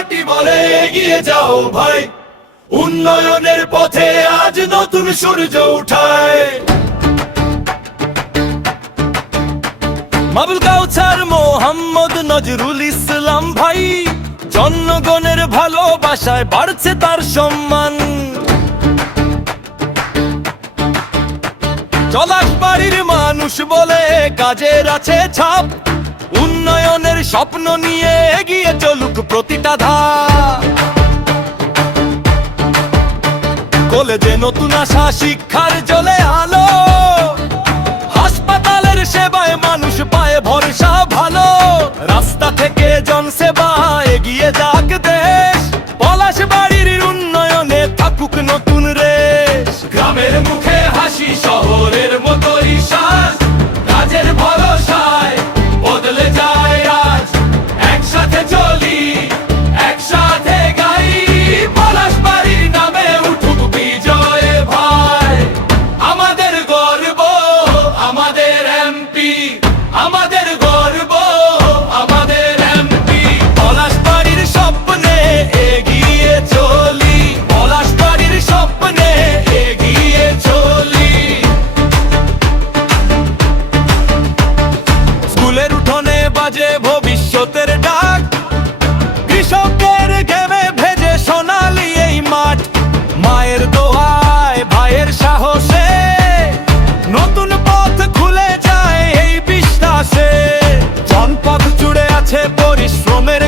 মাটি বলে এগিয়ে যাও ভাই, উন্নয়নের পথে আজ নতুন সূর্য উঠায়। মাবুল কাউছার মোহাম্মদ নজরুল ইসলাম ভাই, জনগণের ভালোবাসায় বাড়ছে তার সম্মান। পলাশবাড়ির মানুষ বলে কাজের আছে ছাপ, উন্নয়নের স্বপ্ন নিয়ে এগিয়ে চলুক প্রতিটা ধাপ। কলেজে নতুন আশা, শিক্ষার জ্বলে আলো, হাসপাতালের সেবায় মানুষ পায় ভরসা ভালো। রাস্তা থেকে জনসেবা এগিয়ে যাক দেশ, পলাশবাড়ির উন্নয়নে থাকুক নতুন রেশ। গ্রামের মুখে হাসি, শহরের মতোই শ্বাস, কাজের ভরসায় বদলে যায় আজ। একসাথে চলি, একসাথে গাই, পলাশবাড়ির নামে উঠুক বিজয় ভাই। আমাদের গর্ব, আমাদের এমপি, আমাদের গর্ব, আমাদের এমপি। পলাশবাড়ির স্বপ্নে এগিয়ে চলি, পলাশবাড়ির স্বপ্নে এগিয়ে চলি। স্কুলের উঠোনে বাজে ভবিষ্যতের ডাক, কৃষকের ঘেমে ভেজে সোনালি এই মাঠ। মায়ের দোয়ায়, ভাইয়ের সাহসে নতুন পথ খুলে যায় এই বিশ্বাসে। জনপদ জুড়ে আছে পরিশ্রমের